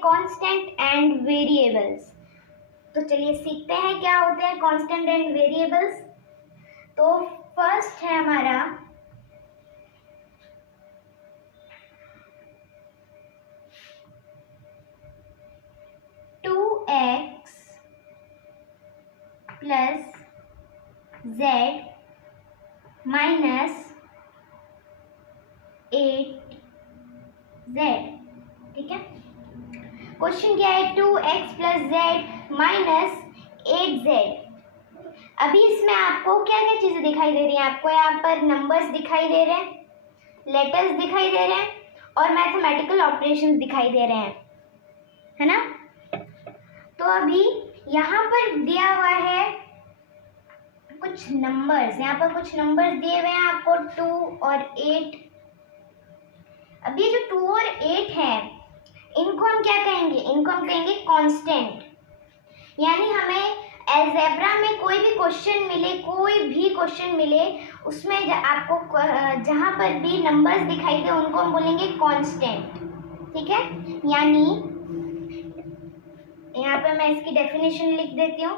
Constant and variables. तो चलिए सीखते हैं क्या होते हैं कांस्टेंट एंड वेरिएबल्स। तो फर्स्ट है हमारा 2x plus z minus 8z। ठीक है, क्वेश्चन क्या है 2x plus z minus 8z। अभी इसमें आपको क्या क्या चीजें दिखाई दे रही हैं? आपको यहाँ पर नंबर्स दिखाई दे रहे हैं, लेटर्स दिखाई दे रहे हैं और मैथमेटिकल ऑपरेशंस दिखाई दे रहे हैं, है ना। तो अभी यहाँ पर दिया हुआ है कुछ नंबर्स, यहाँ पर कुछ नंबर्स दिए हुए हैं आपको 2 और 8। अब ये जो 2 और 8 है इनको हम क्या कहेंगे? इनको हम कहेंगे कांस्टेंट। यानी हमें अलजेब्रा में कोई भी क्वेश्चन मिले, कोई भी क्वेश्चन मिले, उसमें आपको जहाँ पर भी नंबर्स दिखाई दे उनको हम बोलेंगे कांस्टेंट। ठीक है, यानी यहाँ पर मैं इसकी डेफिनेशन लिख देती हूँ।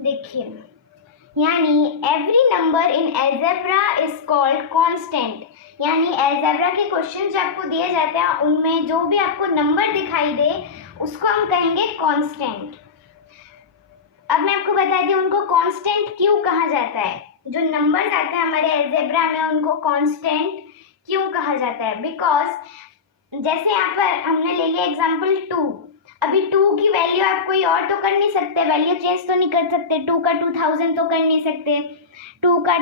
देखिए, यानी every number in algebra is called constant. यानी अलजेब्रा के क्वेश्चन जो आपको दिए जाते हैं उनमें जो भी आपको नंबर दिखाई दे उसको हम कहेंगे कांस्टेंट। अब मैं आपको बता दी उनको कांस्टेंट क्यों कहा जाता है। जो नंबर्स आते हैं हमारे अलजेब्रा में उनको कांस्टेंट क्यों कहा जाता है? बिकॉज जैसे यहाँ पर हमने ले लिया एग्जाम्पल 2। अभी 2 की वैल्यू आप कोई और तो कर नहीं सकते, वैल्यू चेंज तो नहीं कर सकते। 2 का 2000 तो कर नहीं सकते, 2 का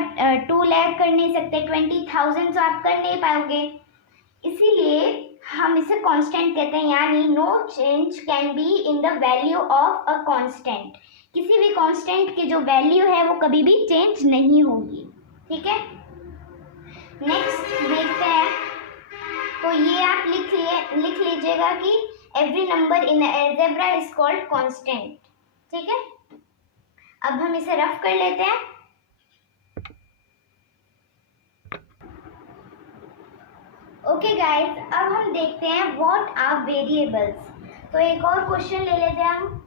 2 लाख कर नहीं सकते, 20,000 तो आप कर नहीं पाओगे। इसीलिए हम इसे कांस्टेंट कहते हैं। यानी no change can be in the value of a constant. किसी भी कांस्टेंट की जो वैल्यू है वो कभी भी चेंज नहीं होगी। ठीक है, नेक्स्ट देखते हैं। तो ये आप लिख लीजिएगा कि every number in the algebra is called constant। ठीक है, अब हम इसे रफ कर लेते हैं। ओके गाइस, अब हम देखते हैं व्हाट आर वेरिएबल्स। तो एक और क्वेश्चन ले लेते हैं हम।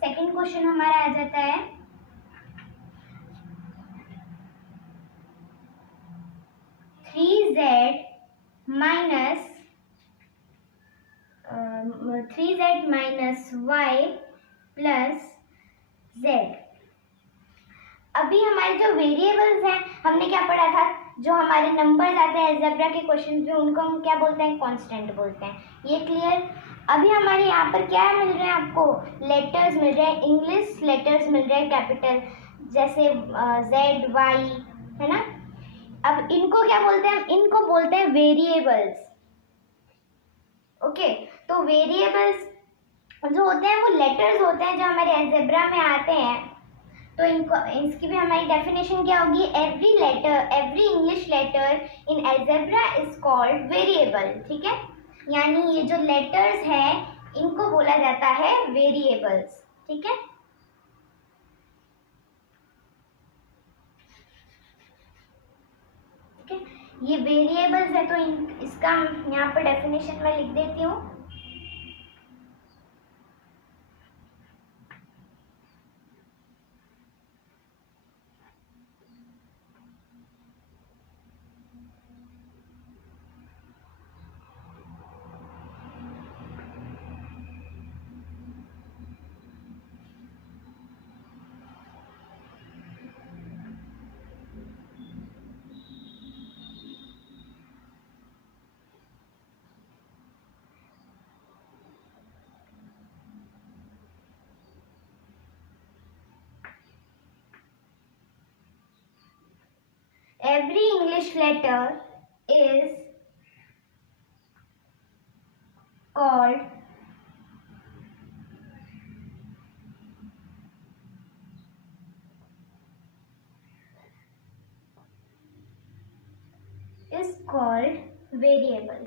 सेकंड क्वेश्चन हमारा आ जाता है 3z minus y plus z। अभी हमारे जो वेरिएबल्स हैं हमने क्या पढ़ा था? जो हमारे नंबर्स आते हैं अलजेब्रा के क्वेश्चन में उनको हम क्या बोलते हैं? कांस्टेंट बोलते हैं। ये क्लियर? अभी हमारे यहाँ पर क्या मिल रहे हैं आपको? लेटर्स मिल रहे हैं, इंग्लिश लेटर्स मिल रहे हैं कैपिटल, जैसे z y, है ना। अब इनको क्या बोलते हैं? इनको बोलते हैं वेरिएबल्स। ओके, तो वेरिएबल्स जो होते हैं वो लेटर्स होते हैं जो हमारे अलजेब्रा में आते हैं। तो इनको इसकी भी हमारी डेफिनेशन क्या होगी? Every English letter in algebra is called variable. ठीक है, यानी ये जो लेटर्स हैं इनको बोला जाता है वेरिएबल्स। ठीक है, ये वेरिएबल्स है। तो इसका यहाँ पर डेफिनेशन मैं लिख देती हूँ। every English letter is called variable.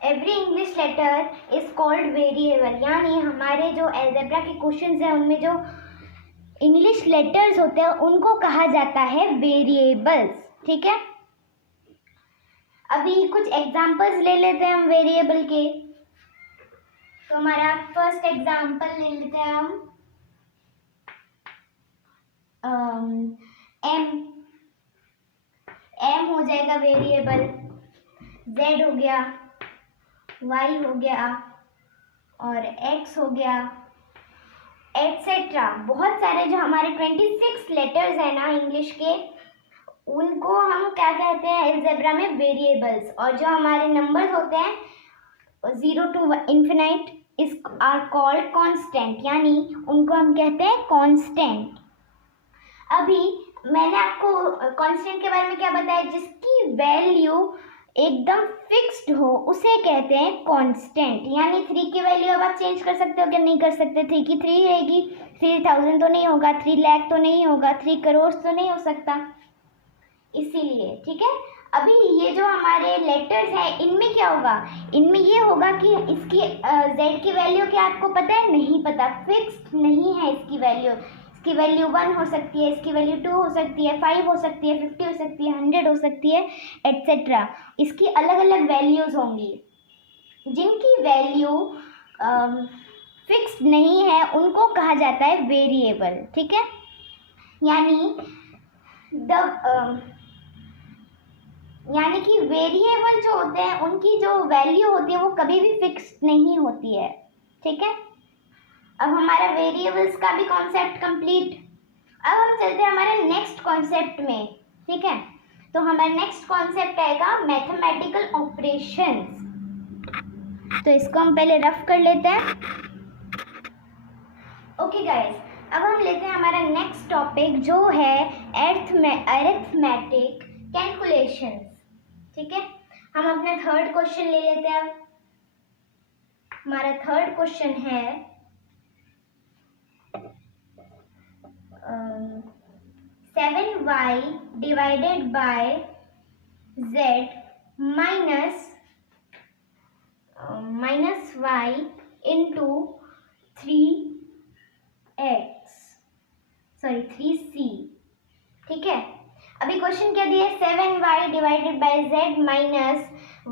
Every English letter is called variable, यानी हमारे जो अलजेब्रा के क्वेश्चंस हैं उनमें जो इंग्लिश लेटर्स होते हैं उनको कहा जाता है वेरिएबल्स। ठीक है, अभी कुछ एग्जांपल्स ले लेते हैं हम वेरिएबल के। तो हमारा फर्स्ट एग्जांपल ले लेते हैं हम एम हो जाएगा वेरिएबल, जेड हो गया, वाई हो गया और एक्स हो गया, एटसेट्रा। बहुत सारे जो हमारे 26 लेटर्स हैं ना इंग्लिश के, उनको हम क्या कहते हैं अलजेब्रा में वेरिएबल्स। और जो हमारे नंबर्स होते हैं 0 to infinite is are called constant, यानी उनको हम कहते हैं कांस्टेंट। अभी मैंने आपको कांस्टेंट के बारे में क्या बताया, जिसकी वैल्यू एकदम फिक्स्ड हो उसे कहते हैं कांस्टेंट। यानी 3 की वैल्यू अब आप चेंज कर सकते हो क्या? नहीं कर सकते। 3 की 3 रहेगी, 3000 तो नहीं होगा, 3 लाख तो नहीं होगा, 3 करोड़ तो नहीं हो सकता, इसीलिए। ठीक है, अभी ये जो हमारे लेटर्स हैं इनमें क्या होगा, इनमें ये होगा कि इसकी z की वैल्यू क्या आपको पता है? नहीं पता, फिक्स्ड नहीं है इसकी वैल्यू। इसकी वैल्यू 1 हो सकती है, इसकी वैल्यू 2 हो सकती है, 5 हो सकती है, 50 हो सकती है, 100 हो सकती है, एटसेट्रा। इसकी अलग अलग वैल्यूज होंगी। जिनकी वैल्यू फिक्स्ड नहीं है उनको कहा जाता है वेरिएबल। ठीक है, यानी कि वेरिएबल जो होते हैं उनकी जो वैल्यू होती है वो कभी भी फिक्स्ड नहीं होती है। ठीक है, अब हमारा वेरिएबल्स का भी कॉन्सेप्ट कंप्लीट। अब हम चलते हैं हमारे नेक्स्ट कॉन्सेप्ट में। ठीक है, तो हमारा नेक्स्ट कॉन्सेप्ट आएगा मैथमेटिकल ऑपरेशंस। तो इसको हम पहले रफ कर लेते हैं। ओके गाइस, अब हम लेते हैं हमारा नेक्स्ट टॉपिक जो है अरिथमेटिक कैलकुलेशंस। ठीक है, हम अपना थर्ड क्वेश्चन ले लेते हैं। हमारा थर्ड क्वेश्चन है 7y divided by z minus y into 3c। ठीक है, अभी क्वेश्चन क्या दिया है, 7y divided by z minus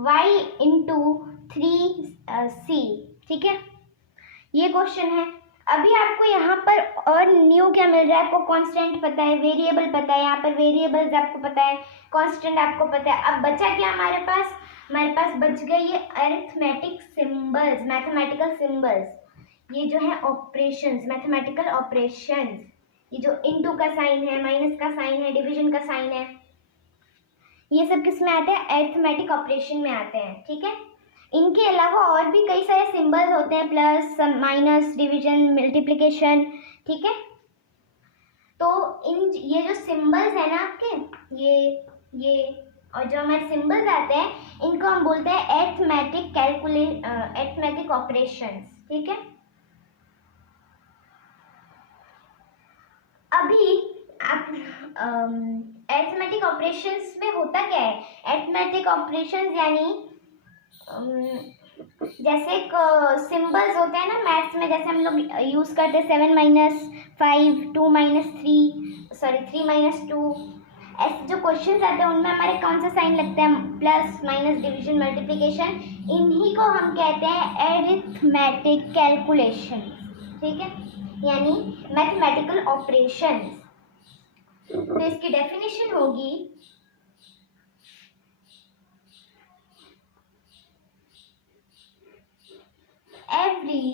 y into 3c। ठीक है, ये क्वेश्चन है। अभी आपको यहाँ पर और न्यू क्या मिल रहा है, आपको कांस्टेंट पता है, वेरिएबल पता है, यहाँ पर वेरिएबल्स आपको पता है, कांस्टेंट आपको पता है। अब बचा क्या हमारे पास? हमारे पास बच गए ये अरिथमेटिक सिंबल्स, मैथमेटिकल सिंबल्स। ये जो है ऑपरेशंस, मैथमेटिकल ऑपरेशंस। ये जो इनटू का साइन है, माइनस का साइन है, डिवीजन का साइन है, ये सब किस में आते हैं? अरिथमेटिक ऑपरेशन में आते हैं। ठीक है, इनके अलावा और भी कई सारे सिंबल्स होते हैं, प्लस, माइनस, डिवीजन, मल्टीप्लिकेशन। ठीक है, तो ये जो सिंबल्स है ना आपके, ये और जो हमारे सिंबल्स आते हैं इनको हम बोलते हैं अरिथमेटिक ऑपरेशंस। ठीक है, अभी आप अरिथमेटिक ऑपरेशंस में होता क्या है? अरिथमेटिक ऑपरेशंस यानी जैसे सिंबल्स होते हैं ना मैथ्स में, जैसे हम लोग यूज करते हैं 7 माइनस 5, 2 माइनस 3 माइनस 2, ऐसे जो क्वेश्चंस आते हैं उनमें हमारे कौन सा साइन लगता है? Plus, minus, division, multiplication. इन्हीं को हम कहते हैं अरिथमेटिक कैलकुलेशन। ठीक है, यानी मैथमेटिकल ऑपरेशंस। तो इसकी डेफिनेशन होगी every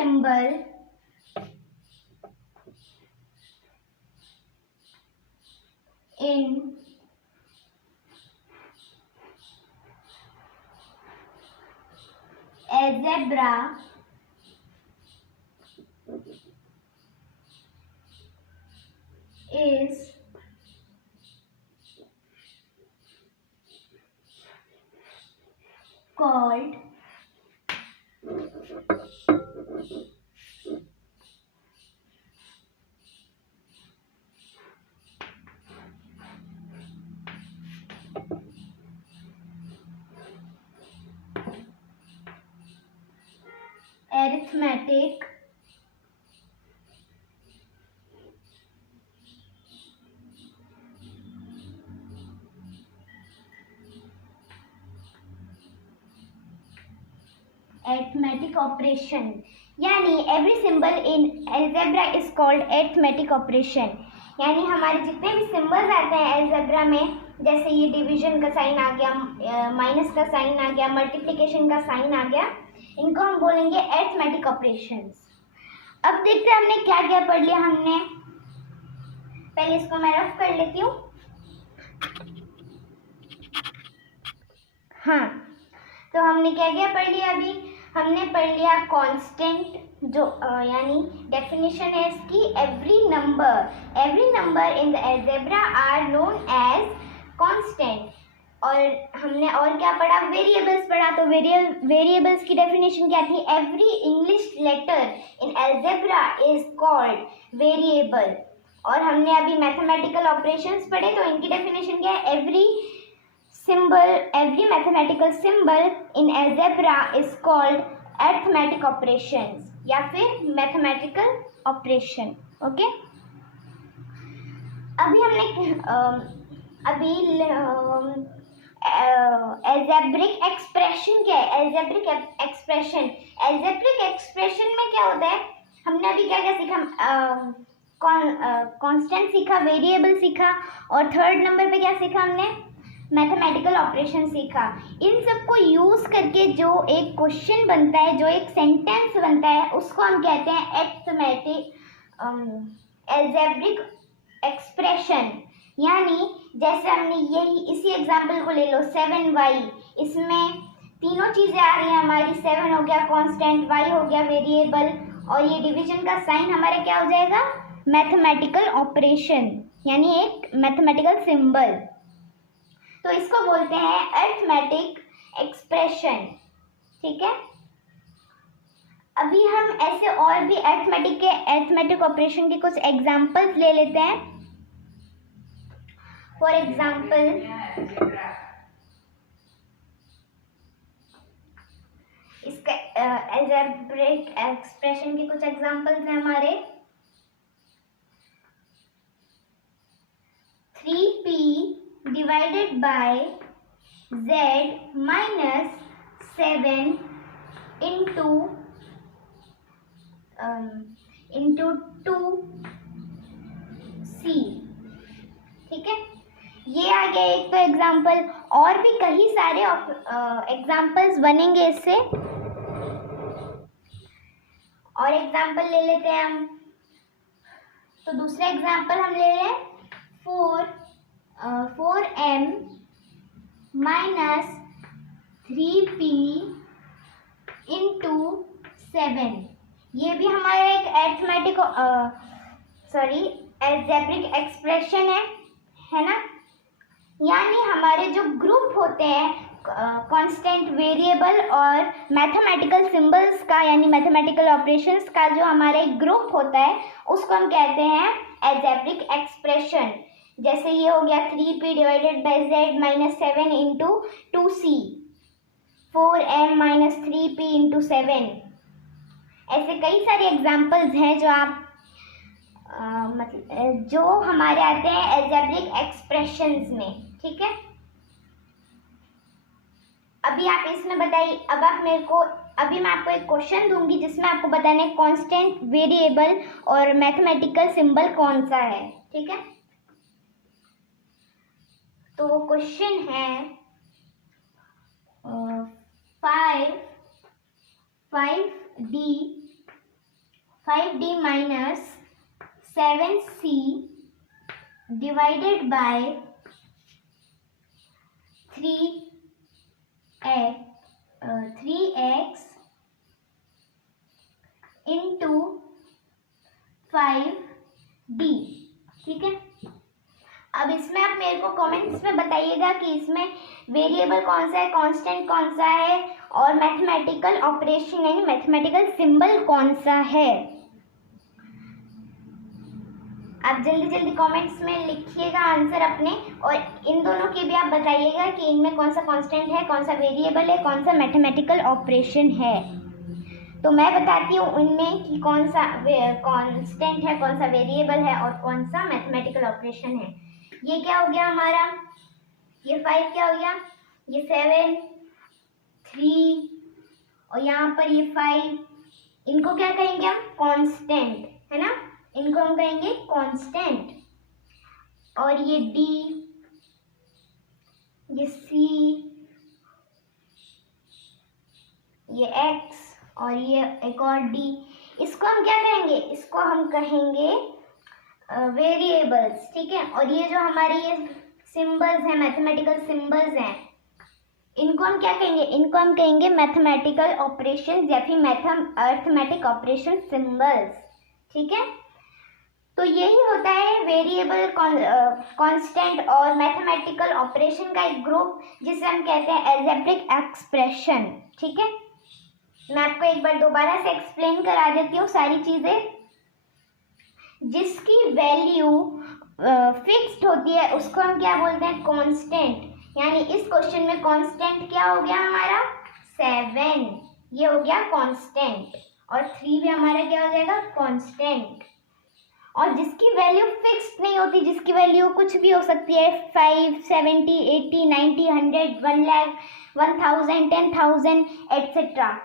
symbol in algebra is called arithmetic operation, यानी every symbol in algebra is called arithmetic operation. यानी हमारे जितने भी सिंबल्स आते हैं अलजेब्रा में, जैसे ये डिवीजन का साइन आ गया, माइनस का साइन आ गया, मल्टीप्लिकेशन का साइन आ गया, इनको हम बोलेंगे अरिथमेटिक ऑपरेशंस। अब देखते हैं हमने क्या क्या पढ़ लिया। हमने पहले इसको मैं रफ कर लेती हूँ। हाँ, तो हमने क्या क्या पढ़ लिया अभी? हमने पढ़ लिया कांस्टेंट, जो यानी डेफिनेशन है इसकी, every number in the algebra are known as constant. और हमने और क्या पढ़ा? वेरिएबल्स पढ़ा। तो वेरिएबल्स की डेफिनेशन क्या थी? Every English letter in algebra is called variable. और हमने अभी मैथमेटिकल ऑपरेशंस पढ़े, तो इनकी डेफिनेशन क्या है? Every mathematical symbol in algebra is called arithmetic operations या फिर मैथमेटिकल ऑपरेशन। ओके, अभी हमने अलजेब्रिक एक्सप्रेशन क्या है? अलजेब्रिक एक्सप्रेशन में क्या होता है? हमने अभी क्या क्या सीखा? कांस्टेंट सीखा, वेरिएबल सीखा, और थर्ड नंबर पे क्या सीखा हमने? मैथमेटिकल ऑपरेशन सीखा। इन सब को यूज करके जो एक क्वेश्चन बनता है, जो एक सेंटेंस बनता है, उसको हम कहते हैं अलजेब्रिक एक्सप्रेशन। यानी जैसे हमने यही इसी एग्जांपल को ले लो, 7y, इसमें तीनों चीज़ें आ रही हैं हमारी। 7 हो गया कांस्टेंट, y हो गया वेरिएबल, और ये डिवीजन का साइन हमारा क्या हो जाएगा? मैथमेटिकल ऑपरेशन, यानी एक मैथमेटिकल सिंबल। तो इसको बोलते हैं अरिथमेटिक एक्सप्रेशन। ठीक है, अभी हम ऐसे और भी अरिथमेटिक ऑपरेशन के कुछ एग्जांपल्स ले लेते हैं। फॉर एग्जांपल, इसका अलजेब्रिक एक्सप्रेशन के कुछ एग्जांपल्स हैं हमारे। 3p divided by z minus 7 into 2c। ठीक है, ये आ गया एक तो एग्जाम्पल, और भी कई सारे एग्जाम्पल्स बनेंगे इससे। और एग्जाम्पल ले लेते हैं हम। तो दूसरा एग्जाम्पल हम ले रहे हैं 4m minus 3p into 7। ये भी हमारा एक अलजेब्रिक एक्सप्रेशन है ना। यानी हमारे जो ग्रुप होते हैं कांस्टेंट, वेरिएबल और मैथमेटिकल सिंबल्स का, यानी मैथमेटिकल ऑपरेशंस का जो हमारा एक ग्रुप होता है, उसको हम कहते हैं अलजेब्रिक एक्सप्रेशन। जैसे ये हो गया 3p divided by z minus 7 into 2c, 4m minus 3p into 7। ऐसे कई सारे एग्जाम्पल्स हैं जो आप जो हमारे आते हैं अलजेब्रिक एक्सप्रेशंस में। ठीक है, अभी आप इसमें बताइए। अभी मैं आपको एक क्वेश्चन दूंगी जिसमें आपको बताना है कांस्टेंट, वेरिएबल और मैथमेटिकल सिंबल कौन सा है। ठीक है, तो वो क्वेश्चन है 5d 5d minus 7c divided by 3x into 5d। ठीक है, अब इसमें आप मेरे को कमेंट्स में बताइएगा कि इसमें वेरिएबल कौन सा है, कांस्टेंट कौन सा है, और मैथमेटिकल ऑपरेशन यानी मैथमेटिकल सिंबल कौन सा है। आप जल्दी जल्दी कमेंट्स में लिखिएगा आंसर अपने, और इन दोनों की भी आप बताइएगा कि इनमें कौन सा कांस्टेंट है, कौन सा वेरिएबल है, कौन सा मैथमेटिकल ऑपरेशन है। तो मैं बताती हूँ उनमें कि कौन सा कांस्टेंट है, कौन सा वेरिएबल है और कौन सा मैथमेटिकल ऑपरेशन है। ये क्या हो गया हमारा, ये 5 क्या हो गया, ये 7, 3 और यहाँ पर ये 5, इनको क्या कहेंगे हम, कांस्टेंट, है ना, इनको हम कहेंगे कांस्टेंट। और ये d, ये c, ये x और ये एक और d, इसको हम क्या कहेंगे, इसको हम कहेंगे वेरिएबल्स। ठीक है, और ये जो हमारे ये सिंबल्स हैं, मैथमेटिकल सिंबल्स हैं, इनको हम क्या कहेंगे, इनको हम कहेंगे मैथमेटिकल ऑपरेशन या फिर अरिथमेटिक ऑपरेशन सिंबल्स। ठीक है, तो यही होता है वेरिएबल, कांस्टेंट और मैथमेटिकल ऑपरेशन का एक ग्रुप, जिसे हम कहते हैं अलजेब्रिक एक्सप्रेशन। ठीक है, मैं आपको एक बार दोबारा से एक्सप्लेन करा देती हूँ सारी चीजें। जिसकी वैल्यू फिक्स्ड होती है उसको हम क्या बोलते हैं, कांस्टेंट। यानी इस क्वेश्चन में कांस्टेंट क्या हो गया हमारा, 7, ये हो गया कांस्टेंट, और 3 भी हमारा क्या हो जाएगा, कांस्टेंट। और जिसकी वैल्यू फिक्स्ड नहीं होती, जिसकी वैल्यू कुछ भी हो सकती है, 5, 70, 80, 90, 100, 1 लाख, 1000, 10,000 एटसेट्रा,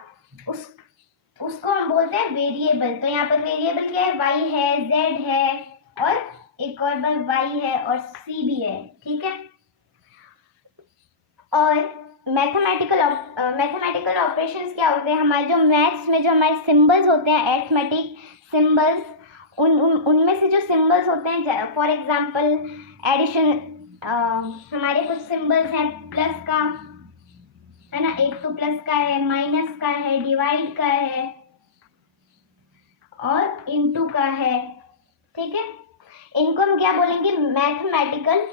उसको हम बोलते हैं वेरिएबल। तो यहाँ पर वेरिएबल क्या है, y है, z है और एक और बार y है और c भी है। ठीक है, और मैथमेटिकल ऑपरेशंस क्या होते हैं, हमारे जो मैथ्स में जो हमारे सिंबल्स होते हैं, अरिथमेटिक सिंबल्स, उनमें से जो सिंबल्स होते हैं, फॉर एग्जांपल एडिशन, हमारे कुछ सिंबल्स हैं प्लस का, है ना, एक तो प्लस का है, माइनस का है, डिवाइड का है और इनटू का है। ठीक है, इनको हम क्या बोलेंगे, मैथमेटिकल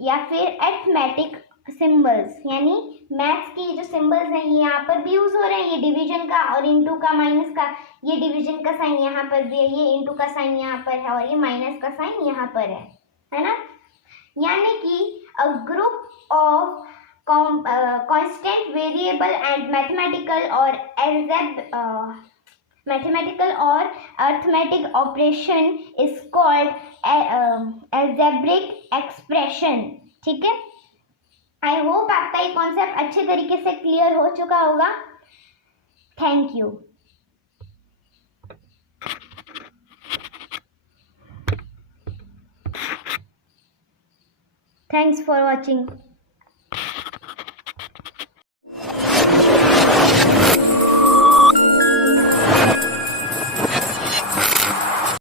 या फिर अरिथमेटिक सिंबल्स। यानी मैथ्स की जो सिंबल्स हैं ये यहाँ पर भी यूज हो रहे हैं, ये डिवीजन का और इनटू का, माइनस का, ये डिवीजन का साइन यहाँ पर भी है, ये इनटू का साइन यहाँ पर है और ये माइनस का साइन यहाँ पर है ना। यानी कि a group of constant, variable and mathematical or arithmetic operation is called algebraic expression। ठीक है, आई होप आपका ये कॉन्सेप्ट अच्छे तरीके से क्लियर हो चुका होगा। Thank you. Thanks for watching.